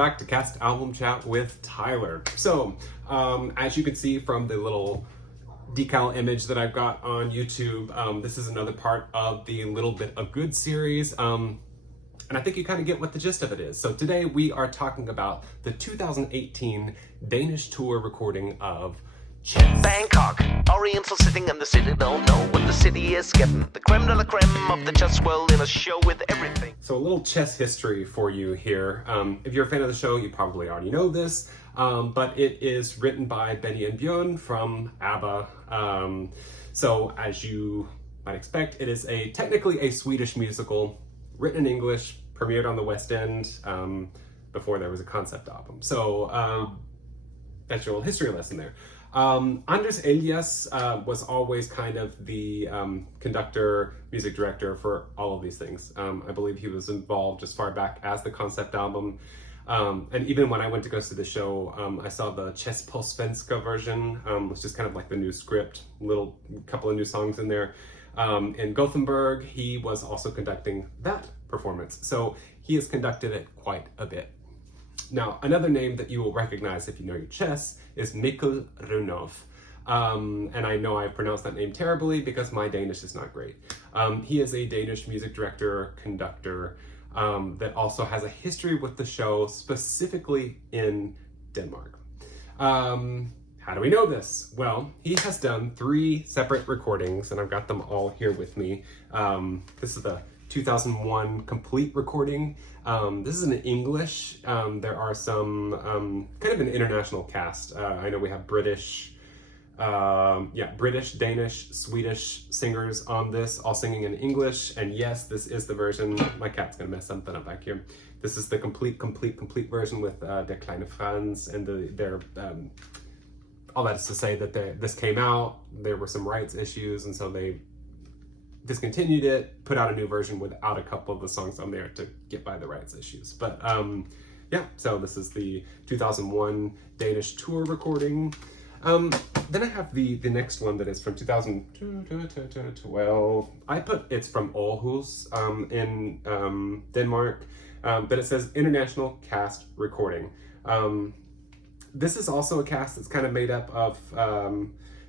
back to Cast Album Chat with Tyler. So, as you can see from the little decal image that I've got on YouTube, this is another part of the Little Bit of Good series, and I think you kind of get what the gist of it is. So today we are talking about the 2018 Danish Tour recording of Chess. Bangkok, Oriental sitting in the city, don't know what the city is getting. The creme de la creme of the chess world in a show with everything. So a little chess history for you here. If you're a fan of the show, you probably already know this, but it is written by Benny and Björn from ABBA. So as you might expect, it is technically a Swedish musical, written in English, premiered on the West End before there was a concept album. So that's your little history lesson there. Anders Elias was always kind of the conductor, music director for all of these things. I believe he was involved as far back as the concept album. And even when I went to go see the show, I saw the Chess på Svenska version, which is kind of like the new script, couple of new songs in there. In Gothenburg, he was also conducting that performance. So he has conducted it quite a bit. Now, another name that you will recognize if you know your chess is Mikkel Runov. And I know I pronounced that name terribly because my Danish is not great. He is a Danish music director, conductor, that also has a history with the show, specifically in Denmark. How do we know this? Well, he has done 3 separate recordings, and I've got them all here with me. This is the 2001 complete recording. This is in English. There are some kind of an international cast. I know we have British, Danish, Swedish singers on this, all singing in English. And yes, this is the version. My cat's gonna mess something up back here. This is the complete version with Der Kleine Franz and their all that is to say that this came out. There were some rights issues, and so they discontinued it, put out a new version without a couple of the songs on there to get by the rights issues. But yeah, so this is the 2001 Danish Tour recording. Then I have the next one that is from 2012. It's from Aarhus in Denmark, but it says International Cast Recording. This is also a cast that's kind of made up of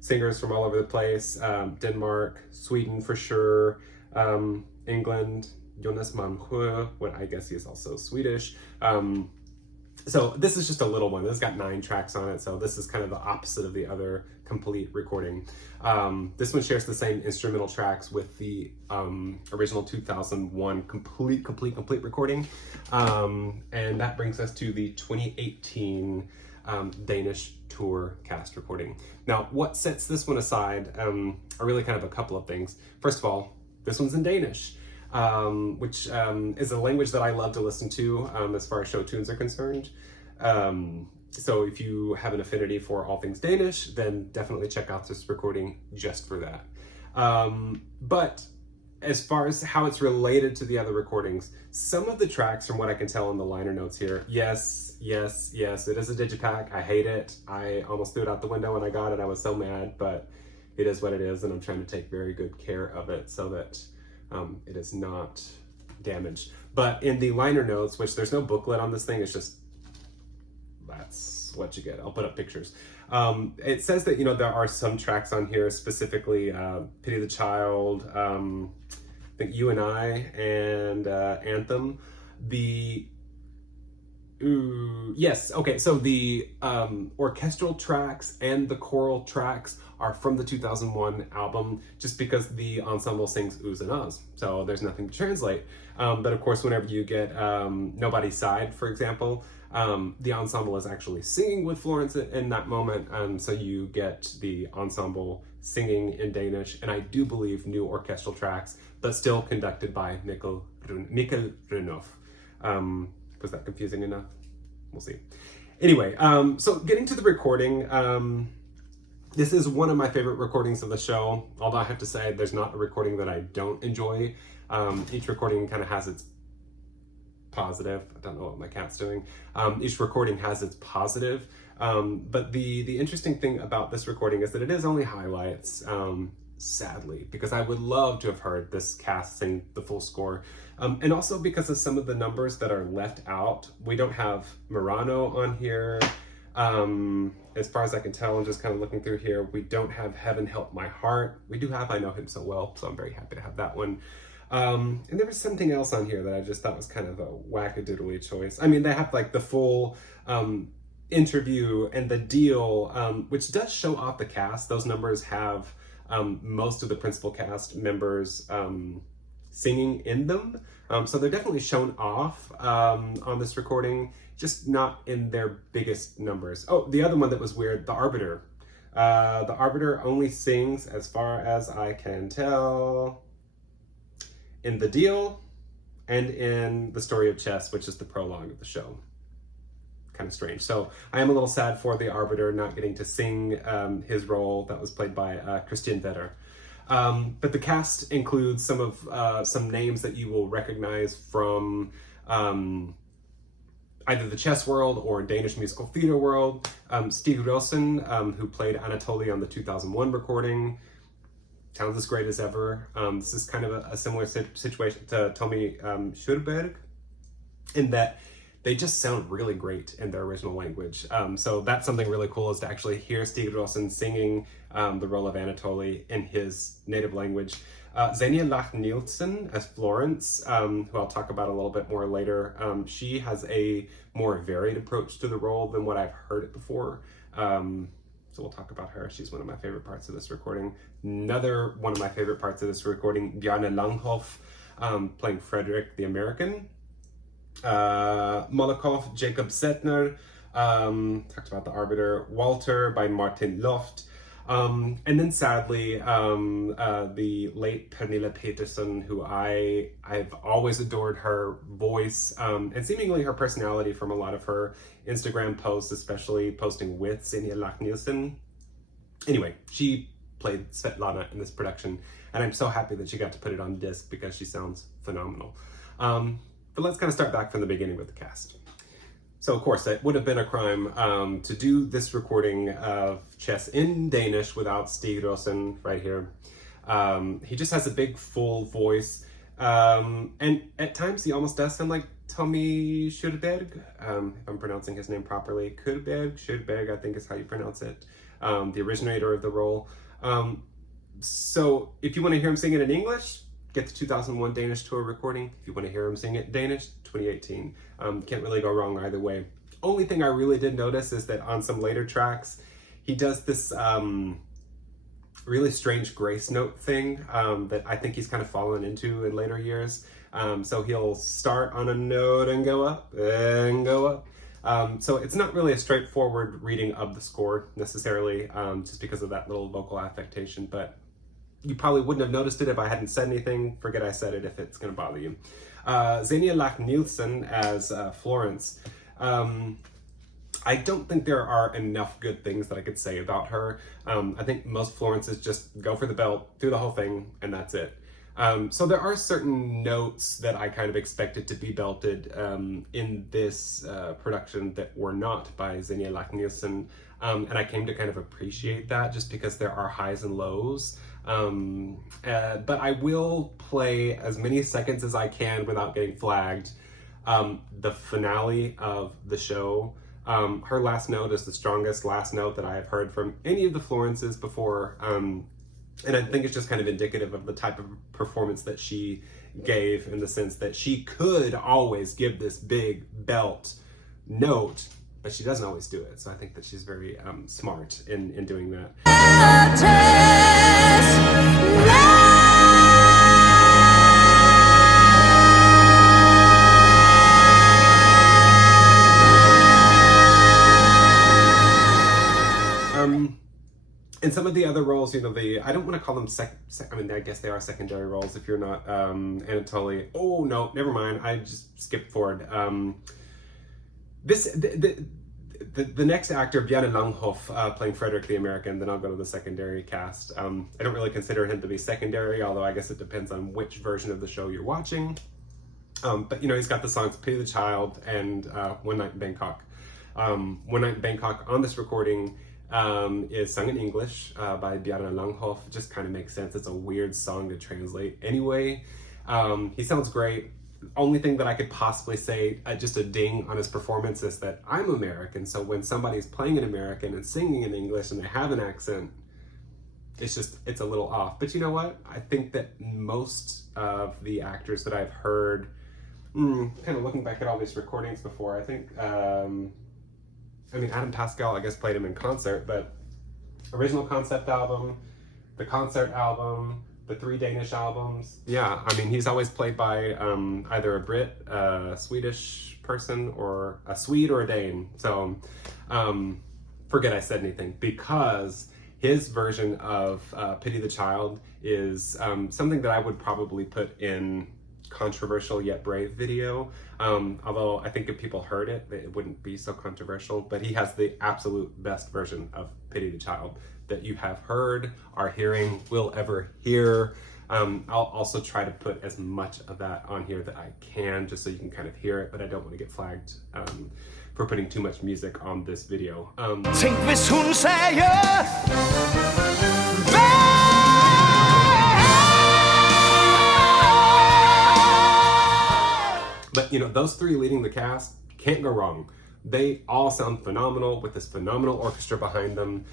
singers from all over the place, Denmark, Sweden for sure, England, Jonas Malmsjö, what I guess he is also Swedish. So this is just a little one. This has got 9 tracks on it, so this is kind of the opposite of the other complete recording. This one shares the same instrumental tracks with the original 2001 complete recording. And that brings us to the 2018 Danish Tour cast recording. Now, what sets this one aside are really kind of a couple of things. First of all, this one's in Danish, which is a language that I love to listen to as far as show tunes are concerned. So if you have an affinity for all things Danish, then definitely check out this recording just for that. But as far as how it's related to the other recordings, some of the tracks, from what I can tell in the liner notes here, yes, it is a digipack. I hate it. I almost threw it out the window when I got it. I was so mad, but it is what it is, and I'm trying to take very good care of it so that it is not damaged. But in the liner notes, which there's no booklet on this thing, it's just, that's what you get. I'll put up pictures. It says that, there are some tracks on here, specifically Pity the Child, I think You and I, and Anthem. So the orchestral tracks and the choral tracks are from the 2001 album, just because the ensemble sings oohs and ahs, so there's nothing to translate. But of course, whenever you get Nobody's Side, for example, the ensemble is actually singing with Florence in that moment, so you get the ensemble singing in Danish, and I do believe new orchestral tracks, but still conducted by Mikkel Runov. Was that confusing enough? We'll see. Anyway, so getting to the recording, this is one of my favorite recordings of the show, although I have to say there's not a recording that I don't enjoy. Each recording kind of has its positive. I don't know what my cat's doing. Each recording has its positive, but the interesting thing about this recording is that it is only highlights. sadly, because I would love to have heard this cast sing the full score. And also because of some of the numbers that are left out. We don't have Murano on here. As far as I can tell, I'm just kind of looking through here. We don't have Heaven Help My Heart. We do have I Know Him So Well, so I'm very happy to have that one. And there was something else on here that I just thought was kind of a wackadoodly choice. I mean, they have like the full interview and the deal, which does show off the cast. Those numbers have most of the principal cast members singing in them. So they're definitely shown off on this recording, just not in their biggest numbers. Oh, the other one that was weird, the Arbiter. The Arbiter only sings, as far as I can tell, in the deal and in the Story of Chess, which is the prologue of the show. Kind of strange. So I am a little sad for the Arbiter not getting to sing his role that was played by Christian Vetter. But the cast includes some names that you will recognize from either the chess world or Danish musical theater world. Stig Rossen, who played Anatoly on the 2001 recording, sounds as great as ever. This is kind of a similar situation to Tommy Schurberg, in that they just sound really great in their original language. So that's something really cool, is to actually hear Stig Rossen singing the role of Anatoly in his native language. Xenia Lach-Nielsen as Florence, who I'll talk about a little bit more later. She has a more varied approach to the role than what I've heard it before. So we'll talk about her. She's one of my favorite parts of this recording. Another one of my favorite parts of this recording, Björn Langhoff, playing Frederick the American. Molokov, Jacob Settner, talked about the Arbiter. Walter by Martin Loft. And then sadly, the late Pernilla Peterson, who I've always adored her voice, and seemingly her personality from a lot of her Instagram posts, especially posting with Xenia Lach-Nielsen. Anyway, she played Svetlana in this production, and I'm so happy that she got to put it on disc because she sounds phenomenal. But let's kind of start back from the beginning with the cast. So of course, it would have been a crime to do this recording of chess in Danish without Stig Rossen right here. He just has a big, full voice. And at times he almost does sound like Tommy Schurberg, if I'm pronouncing his name properly. Schurberg, I think is how you pronounce it. The originator of the role. So if you want to hear him sing it in English, get the 2001 Danish Tour recording. If you want to hear him sing it in Danish, 2018. Can't really go wrong either way. Only thing I really did notice is that on some later tracks, he does this really strange grace note thing that I think he's kind of fallen into in later years. So he'll start on a note and go up and go up. So it's not really a straightforward reading of the score necessarily, just because of that little vocal affectation, but you probably wouldn't have noticed it if I hadn't said anything. Forget I said it if it's going to bother you. Xenia Lach-Nielsen as Florence. I don't think there are enough good things that I could say about her. I think most Florences just go for the belt, do the whole thing, and that's it. So there are certain notes that I kind of expected to be belted in this production that were not by Xenia Lach-Nielsen. And I came to kind of appreciate that just because there are highs and lows. But I will play as many seconds as I can without getting flagged. The finale of the show, her last note is the strongest last note that I have heard from any of the Florences before. And I think it's just kind of indicative of the type of performance that she gave, in the sense that she could always give this big belt note, but she doesn't always do it. So I think that she's very smart in doing that. And some of the other roles, you know, I don't want to call them I mean, I guess they are secondary roles if you're not Anatoly. Oh, no, never mind. I just skipped forward. The next actor, Björn Langhoff, playing Frederick the American, then I'll go to the secondary cast. I don't really consider him to be secondary, although I guess it depends on which version of the show you're watching. But, you know, he's got the songs Pity the Child and One Night in Bangkok. One Night in Bangkok on this recording is sung in English by Björn. It just kind of makes sense. It's a weird song to translate anyway. He sounds great. Only thing that I could possibly say, just a ding on his performance, is that I'm American, so when somebody's playing an American and singing in English and they have an accent, it's a little off. But you know what? I think that most of the actors that I've heard, kind of looking back at all these recordings before, I think, Adam Pascal, I guess, played him in concert, but original concept album, the concert album, the 3 Danish albums. Yeah, I mean, he's always played by either a Brit, a Swedish person, or a Swede or a Dane. So forget I said anything, because his version of Pity the Child is something that I would probably put in controversial yet brave video. Although I think if people heard it, it wouldn't be so controversial. But he has the absolute best version of Pity the Child that you have heard, are hearing, will ever hear. I'll also try to put as much of that on here that I can, just so you can kind of hear it, but I don't want to get flagged for putting too much music on this video. Tænk hvis hun sagde But you know, those 3 leading the cast, can't go wrong. They all sound phenomenal with this phenomenal orchestra behind them.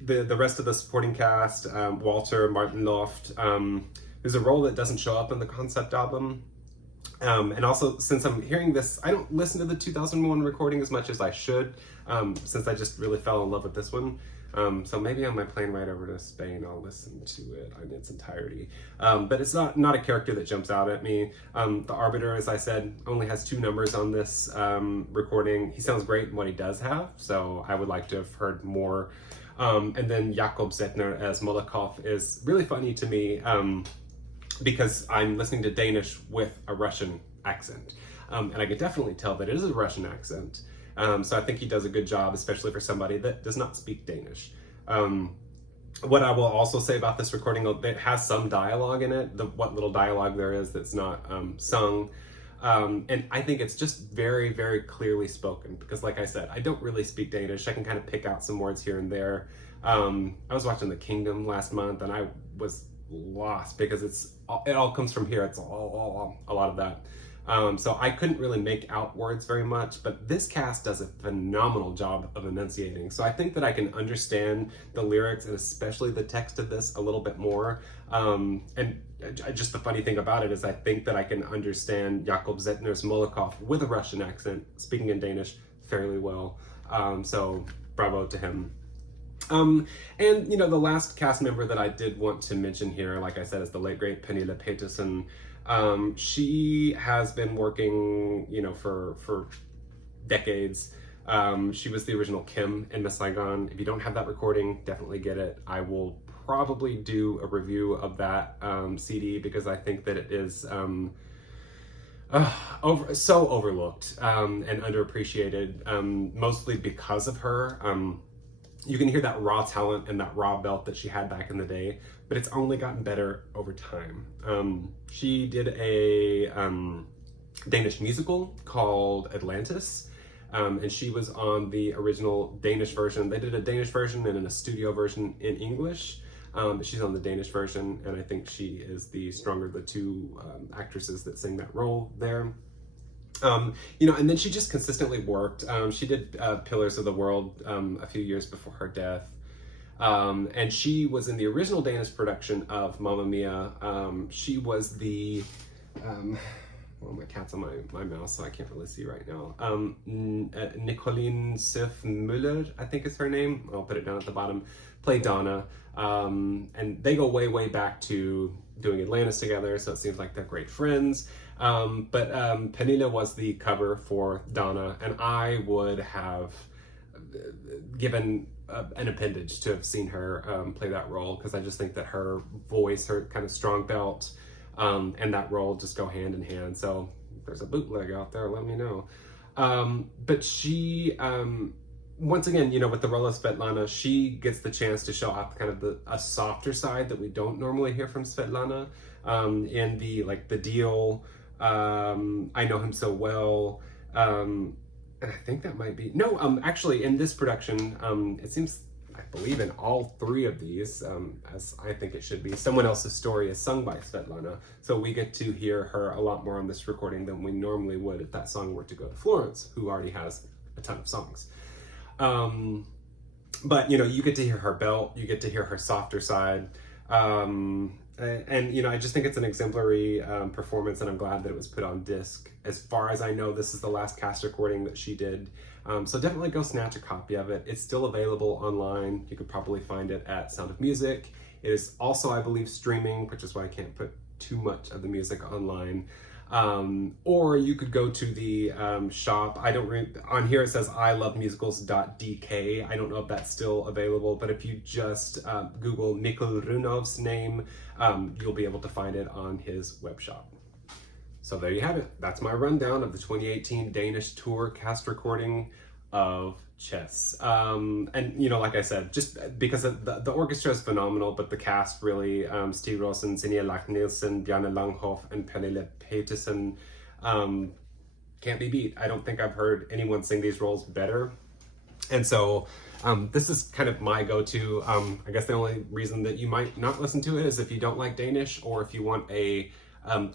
The rest of the supporting cast, Walter, Martin Loft, there's a role that doesn't show up in the concept album. And also, since I'm hearing this, I don't listen to the 2001 recording as much as I should, since I just really fell in love with this one. So maybe on my plane ride over to Spain, I'll listen to it in its entirety. But it's not a character that jumps out at me. The Arbiter, as I said, only has 2 numbers on this recording. He sounds great in what he does have, so I would like to have heard more. And then Jakob Zettner as Molokov is really funny to me, because I'm listening to Danish with a Russian accent. And I could definitely tell that it is a Russian accent. So I think he does a good job, especially for somebody that does not speak Danish. What I will also say about this recording, it has some dialogue in it, what little dialogue there is that's not sung. And I think it's just very, very clearly spoken, because like I said, I don't really speak Danish. I can kind of pick out some words here and there. I was watching The Kingdom last month, and I was lost because it all comes from here. It's all a lot of that. So I couldn't really make out words very much, but this cast does a phenomenal job of enunciating. So I think that I can understand the lyrics, and especially the text of this, a little bit more. And just the funny thing about it is I think that I can understand Jakob Zettner's Molokov with a Russian accent, speaking in Danish fairly well. So bravo to him. And you know, the last cast member that I did want to mention here, like I said, is the late great Pernille Petersen. She has been working, you know, for decades. She was the original Kim in Miss Saigon. If you don't have that recording, definitely get it. I will probably do a review of that CD, because I think that it is so overlooked and underappreciated, mostly because of her. You can hear that raw talent and that raw belt that she had back in the day, but it's only gotten better over time. She did a Danish musical called Atlantis, and she was on the original Danish version. They did a Danish version and then a studio version in English, but she's on the Danish version, and I think she is the stronger of the 2 actresses that sing that role there. You know, and then she just consistently worked. She did Pillars of the World a few years before her death. And she was in the original Danish production of Mamma Mia. She was the, well, my cat's on my mouse, so I can't really see right now. Nicoline Sif Müller, I think is her name. I'll put it down at the bottom. Played Donna. And they go way, way back to doing Atlantis together, so it seems like they're great friends. But Pernille was the cover for Donna, and I would have given an appendage to have seen her play that role, because I just think that her voice, her kind of strong belt, and that role just go hand in hand. So if there's a bootleg out there, let me know. But she, once again, you know, with the role of Svetlana, she gets the chance to show off kind of a softer side that we don't normally hear from Svetlana. In the Deal, I Know Him So Well, And I think that might be, no, actually in this production, it seems, I believe in all three of these, as I think it should be, Someone Else's Story is sung by Svetlana. So we get to hear her a lot more on this recording than we normally would if that song were to go to Florence, who already has a ton of songs. But, you know, you get to hear her belt, you get to hear her softer side. And, you know, I just think it's an exemplary performance, and I'm glad that it was put on disc. As far as I know, this is the last cast recording that she did. So definitely go snatch a copy of it. It's still available online. You could probably find it at Sound of Music. It is also, I believe, streaming, which is why I can't put too much of the music online. Or you could go to the shop. On here it says ilovemusicals.dk. I don't know if that's still available, but if you just Google Mikkel Runov's name, you'll be able to find it on his web shop. So there you have it. That's my rundown of the 2018 Danish Tour cast recording of Chess. And, you know, like I said, just because the orchestra is phenomenal, but the cast really, Stig Rossen, Lach-Nielsen, Björn Langhoff, and Pernille Petersen, can't be beat. I don't think I've heard anyone sing these roles better. And so this is kind of my go-to. I guess the only reason that you might not listen to it is if you don't like Danish, or if you want a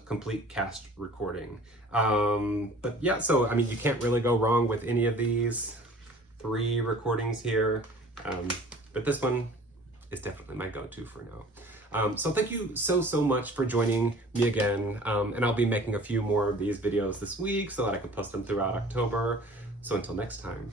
complete cast recording. But yeah, so I mean, you can't really go wrong with any of these 3 recordings here. But this one is definitely my go-to for now. So thank you so much for joining me again. And I'll be making a few more of these videos this week so that I can post them throughout October. So until next time.